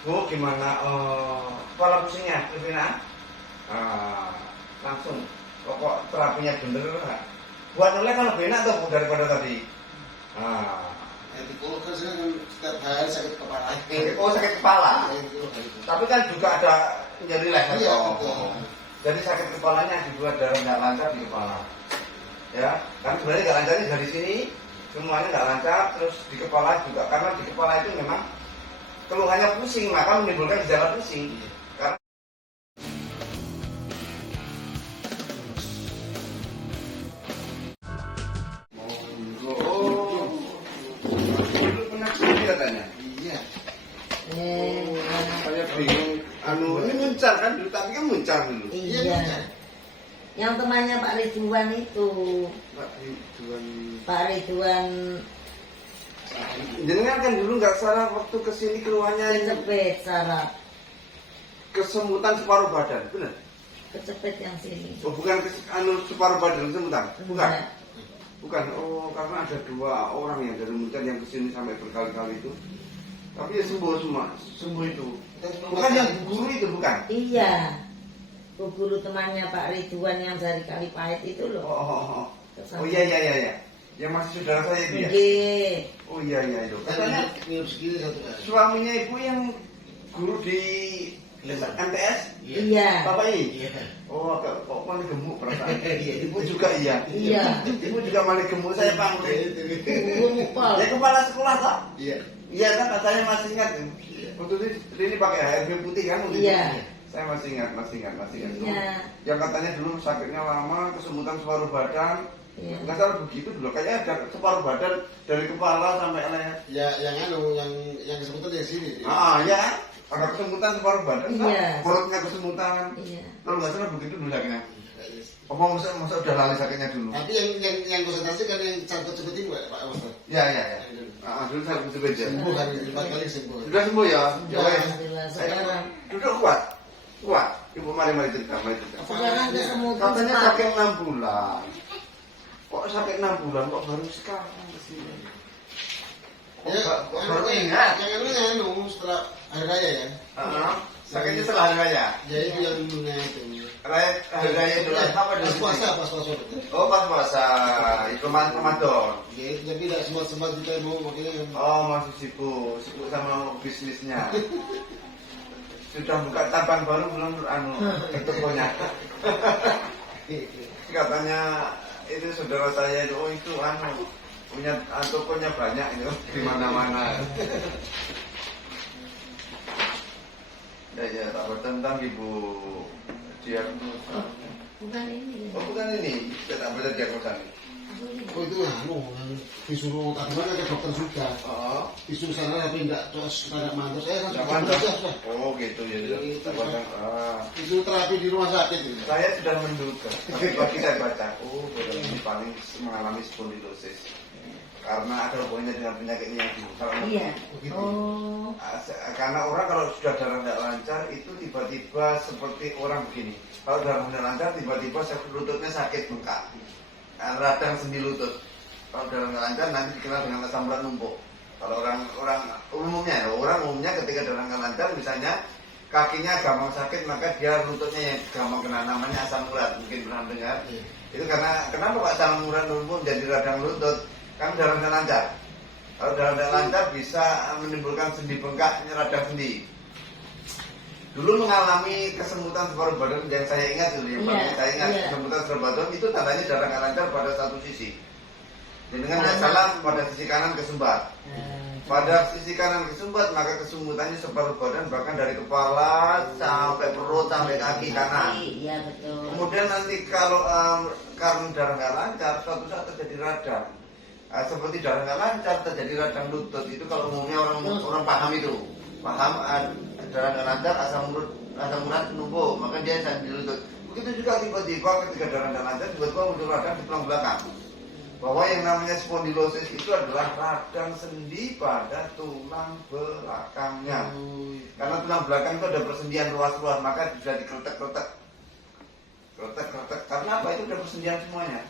Bu, gimana kepala pusingnya, Revina? Langsung. Kok terapinya bener nggak? Buat oleh kalau enak tuh daripada tadi. Kalau kan saya kan setiap hari sakit kepala. Oh, sakit kepala. Tapi kan juga ada nyeri leher. Iya, betul. Jadi sakit kepalanya juga ada nggak lancar di kepala. Ya, kan sebenarnya nggak lancarnya dari sini, semuanya nggak lancar, terus di kepala juga. Karena di kepala itu memang keluhannya pusing, maka menimbulkan gejala pusing. Karena dulu pernah kesini katanya. Iya. Saya bingung. Ini muncar kan dulu, tapi kan muncar dulu. Iya. Yang temannya Pak Ridwan itu. Pak Ridwan Jenengan kan dulu nggak salah waktu kesini keluhannya kecepet saraf. kesemutan separuh badan, benar? Kecepet yang sini. Oh, bukan separuh badan kesemutan, bukan? Enggak. Bukan. Oh, karena ada 2 orang yang dari Muncar yang kesini sampai berkali-kali itu. Tapi ya sembuh semua, sembuh itu. Bukan yang guru itu, bukan? Iya. Bu guru temannya Pak Ridwan yang dari Kalipahit itu loh. Oh iya. Yang masih saudara saya itu ya? Nggih. Oh iya itu. Katanya Katanya segini satu hari. suaminya ibu yang guru di MTS? Iya. Bapak ini? Iya. Oh, kok malah gemuk perasaan? Iya. Ibu juga iya? Iya. Ibu juga malah gemuk, saya pamit. Gumupol. Ya kepala sekolah tak? Iya. Iya kan, saya masih ingat. Iya. Waktu ini pakai HRB putih kan? Waktu itu? Iya. Saya masih ingat. Iya. Yang katanya dulu sakitnya lama, kesemutan separuh badan. Iya. Nggak salah begitu dulu, kayaknya ada separuh badan dari kepala sampai leher. Ya, yang kesemutan dari sini. Ya, ada kesemutan separuh badan, Iya. perutnya kesemutan. Iya. Kalau nggak salah begitu dulu sakitnya. Apa masa udah lali sakitnya dulu? Tapi yang konsentrasi kan yang cangkut seperti itu Pak Ustaz. Ya. Dulu saya betul aja. Sembuh kan 4 kali sembuh. Sudah sembuh ya? Ya, alhamdulillah. Sekarang. Duduk kuat. Ibu mari cerita. Sekarang kesemutan. Katanya separuh. sakit 6 bulan. Kok sakit 6 bulan? Kok baru sekarang kesini? Kok baru ingat? Yang setelah hari raya ya. Sakitnya setelah hari raya. Ya itu yang dulunya itu. Hari raya dulu apa dulu? Pas puasa. Oh, pas puasa. Itu Ramadan. Jadi tidak sempat kita mau makanya. Oh, masih sibuk sama bisnisnya. Sudah buka cabang baru belum ke tokonya? Katanya itu saudara saya itu, itu punya tokonya banyak itu di mana-mana. Ya, tak bertentang Ibu diagnosa. Bukan ini. Oh, bukan ini. Saya tak baca diagnosa ini. Oh itu yang disuruh tadi mana ke dokter sudah. Oh, Disuruh sana tapi enggak terus kita mantus saya kan tidak pantas. Oh, gitu ya. Tak baca. Itu terapi di rumah sakit. Saya sudah menduga. Pagi saya baca. Oh, ini paling mengalami spondylosis. Karena ada hubungannya dengan penyakitnya yang dulu. Iya. Begitu. Oh. Karena orang kalau sudah darah tidak lancar itu tiba-tiba seperti orang begini. Kalau darah tidak lancar tiba-tiba lututnya sakit bengkak, radang sendi lutut. Kalau darah tidak lancar nanti dikenal dengan asam urat numpuk. Kalau orang umumnya ketika darah tidak lancar misalnya kakinya gampang sakit maka dia lututnya yang gampang kena, namanya asam urat, mungkin pernah dengar. Itu karena kenapa Pak asam urat numpuk jadi radang lutut? Kan darah tidak lancar. Kalau darah tidak lancar bisa menimbulkan sendi bengkak, radang sendi. Dulu mengalami kesemutan separuh badan yang saya ingat dulu, yang paling saya ingat kesemutan separuh badan itu tandanya darah nggak lancar pada satu sisi. Dengan tidak salah pada sisi kanan kesumbat. Pada sisi kanan kesumbat maka kesemutannya separuh badan bahkan dari kepala sampai perut sampai kaki kanan. Iya betul. Kemudian nanti kalau karena darah nggak lancar suatu saat terjadi radang. Seperti darah nggak lancar terjadi radang lutut itu kalau umumnya orang paham itu darah nggak lancar asam urat numpuk maka dia di lutut. Begitu juga tiba-tiba ketika darah nggak lancar tiba-tiba muncul radang di tulang belakang. Bahwa yang namanya spondylosis itu adalah radang sendi pada tulang belakangnya. Karena tulang belakang itu ada persendian ruas-ruas maka bisa dikretek-kretek. Karena apa? Itu ada persendian semuanya.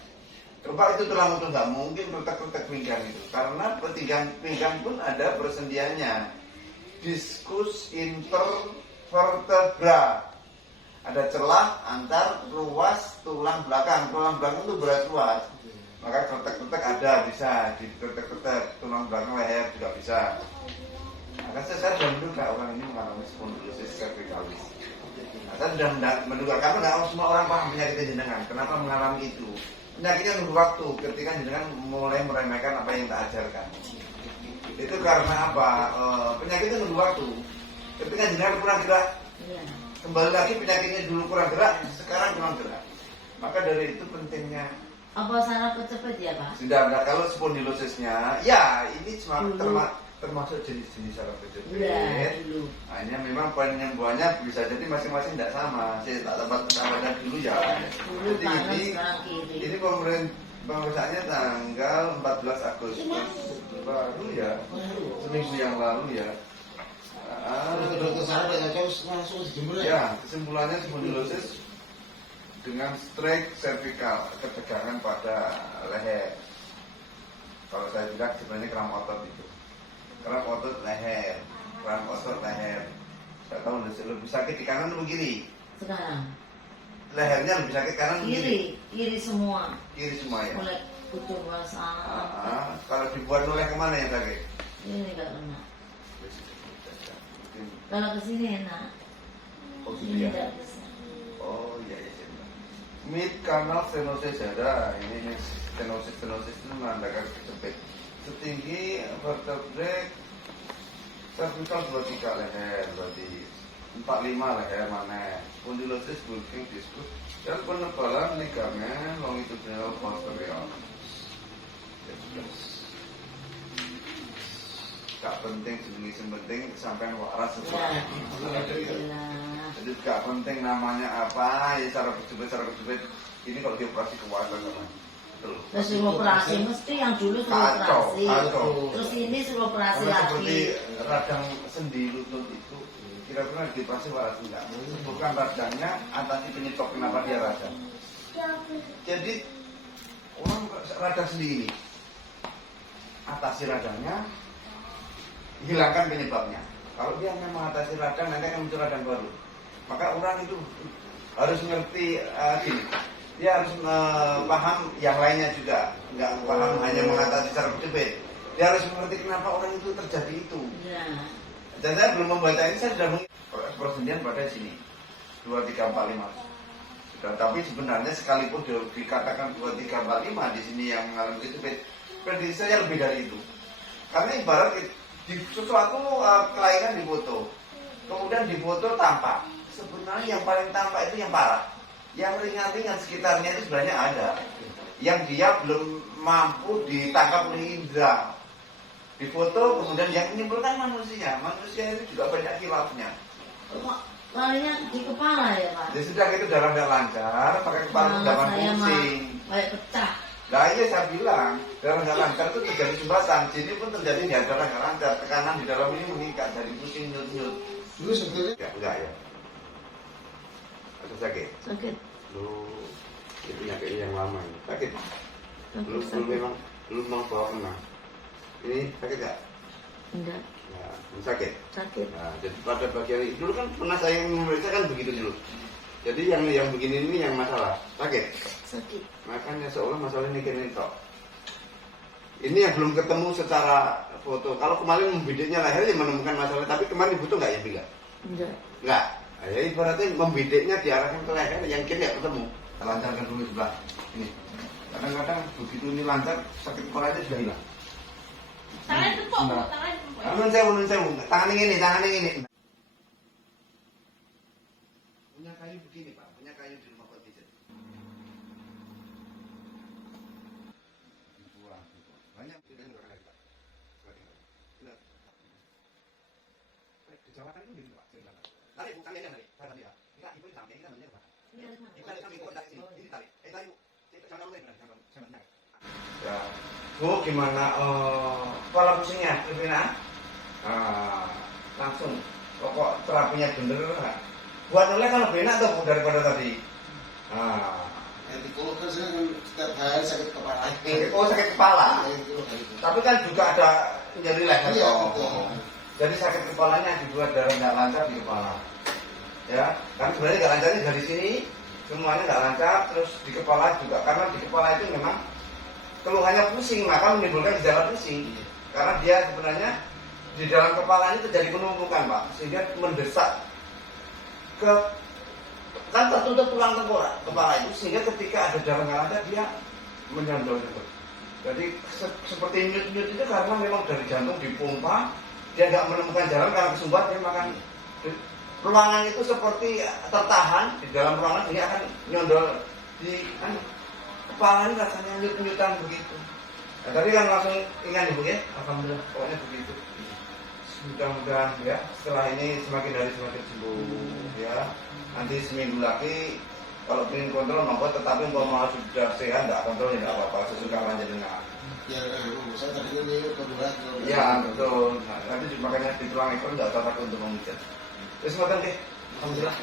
Coba itu tulang utuh nggak mungkin retak-retak pinggang itu, karena pinggang pun ada persendiannya. diskus intervertebra. Ada celah antar ruas tulang belakang. Tulang belakang itu berat luas. Maka kretek-kretek ada, bisa di kretek-kretek tulang belakang leher juga bisa. Maka saya sudah menduga orang ini mengalami spondylosis cervicalis. Nah, saya sudah menduga karena nggak semua orang paham penyakit jenengan. Kenapa mengalami itu? Penyakitnya nunggu waktu ketika jenengan mulai meremehkan apa yang tak ajarkan. Itu karena apa? Penyakitnya nunggu waktu. Ketika jenengan kurang gerak, Iya. kembali lagi penyakitnya dulu kurang gerak, sekarang kurang gerak. Maka dari itu pentingnya. Apa saraf kecepet ya Pak? Sudah ada kalau spondilosisnya, ya ini cuma Dulu. termasuk jenis-jenis saraf kejepit. Iya dulu. Hanya memang penyembuhannya bisa jadi masing-masing tidak sama. Saya tak tempat tambahnya dulu ya. Dulu Jadi kanan ini sekarang kiri. ini pemeriksaannya tanggal 14 Agustus baru ya, seminggu yang lalu ya. Dokter saraf ya cocok langsung dijemur ya. Ya, kesimpulannya spondylosis dengan strike cervical, ketegangan pada leher. Kalau saya bilang sebenarnya kram otot itu, kram otot leher, kram otot leher. Saya tahu lebih sakit di kanan atau kiri? Sekarang Lehernya lebih sakit kanan atau kiri? kiri semua. Kiri semua ya. Mulai ujung sampai Kalau dibuat oleh kemana yang sakit? ini nggak kena. Kalau kesini enak, Oh, ini iya. nggak bisa. Oh iya iya. Mid canal stenosis ada. Ini stenosis itu menandakan kejepit. Setinggi vertebrae cervical 23 leher, berarti 45 leher mana. Spondylosis bulging diskus dan penebalan ligamen longitudinal posterior. Ya sudah. Gak penting sebenarnya penting sampai waras Ya, sesuatu. alhamdulillah. Jadi gak penting namanya apa, ya saraf kejepit. Ini kalau dioperasi kekuatan namanya. Betul. Terus suruh operasi mesti yang dulu suruh Kacau, operasi. kacau. Terus ini suruh operasi Karena seperti lagi. radang sendi lutut itu kira-kira dioperasi waras enggak? Bukan radangnya, atasi penyebab kenapa dia radang. Jadi orang radang sendi ini atasi radangnya, hilangkan penyebabnya. Kalau dia memang atasi radang, nanti akan muncul radang baru. Maka orang itu harus mengerti gini. Dia harus paham yang lainnya juga. Nggak paham hanya mengatasi saraf kejepit. Dia harus mengerti kenapa orang itu terjadi itu. Ya. Dan saya belum membaca ini, saya sudah persendian pada sini 2, 3, 4, 5. Sudah, tapi sebenarnya sekalipun dikatakan 2, 3, 4, 5 di sini yang mengalami kejepit, prediksi saya lebih dari itu. Karena ibarat di sesuatu kelainan di foto, kemudian di foto tampak. Sebenarnya yang paling tampak itu yang parah. Yang ringan-ringan sekitarnya itu sebenarnya ada. Yang dia belum mampu ditangkap oleh indera. Di foto kemudian yang menyimpulkan manusia. Manusia itu juga banyak khilafnya. Larinya di kepala ya Pak? Jadi sudah itu darah nggak lancar, pakai kepala undangan Saya mah pusing. kayak pecah. Nah iya saya bilang, darah nggak lancar itu terjadi sumbatan. Sini pun terjadi ya darah nggak lancar. Tekanan di dalam ini meningkat dari pusing nyut-nyut. Dulu sebetulnya Ya enggak ya. Atau sakit? Sakit. Lu itu penyakit yang lama ini. Sakit. Lu Sakit. memang bawa kena. Ini sakit nggak? Enggak. Nah, ini sakit. Sakit. Nah, jadi pada bagian ini dulu kan pernah saya memeriksa kan begitu dulu. Jadi yang begini ini yang masalah sakit. Sakit. Makanya seolah masalah ini kini tok. Ini yang belum ketemu secara foto. Kalau kemarin membidiknya leher ya menemukan masalah, tapi kemarin foto nggak ya Biga? Enggak. Nggak. Nah, ya ibaratnya membidiknya diarahkan ke leher, yang kiri nggak ketemu. Kita lancarkan dulu sebelah ini. Kadang-kadang begitu ini lancar, sakit kepala itu sudah hilang. Tangan tepuk, tangan tepuk. Nun sewu. Tangan ini. Punya kayu begini Pak, punya kayu di rumah Pak Tijen. Dibuang. Banyak tidak menggunakan lagi Pak. Benar. Dijawabkan itu gitu Pak. Tarik bukan dia tarik. Tarik dia. Kita itu sampai kita menjadi Pak. Kita kami kontak sini. Ini tarik. Tarik. Jangan mulai benar. Jangan. Ya. Bu, gimana pola pusingnya, Rivina? Langsung. Pokok terapinya bener nggak? Buat oleh kalau enak tuh daripada tadi. yang dikolokkan saya kan setiap hari sakit kepala. Oh sakit kepala. Itu hari itu. Tapi kan juga ada nyeri leher. Iya, toh. betul. Jadi sakit kepalanya dibuat darah nggak lancar di kepala. Ya, kan sebenarnya nggak lancarnya dari sini, semuanya nggak lancar, terus di kepala juga. Karena di kepala itu memang keluhannya pusing, maka menimbulkan gejala pusing. Karena dia sebenarnya di dalam kepala ini terjadi penumpukan, Pak, sehingga mendesak ke kan tertutup tulang tengkorak kepala itu, sehingga ketika ada darah nggak lancar dia menyondol itu. Jadi seperti nyut-nyut itu karena memang dari jantung dipompa, dia nggak menemukan jalan karena kesumbat, dia makan ruangan itu seperti tertahan di dalam ruangan, sehingga akan nyondol di kan, kepala ini rasanya nyut-nyutan begitu. Nah, tadi kan langsung ingat ibu ya, alhamdulillah pokoknya begitu. Mudah-mudahan ya setelah ini semakin hari semakin sembuh ya. Nanti seminggu lagi kalau ingin kontrol mampu, tetapi kalau mau sudah sehat nggak kontrol ya nggak apa-apa, sesuka aja dengan. Ya, saya tadi ini keberat. Ya betul. Nah, nanti makanya di tulang ekor nggak usah takut untuk memijat. Terus makan deh. Alhamdulillah.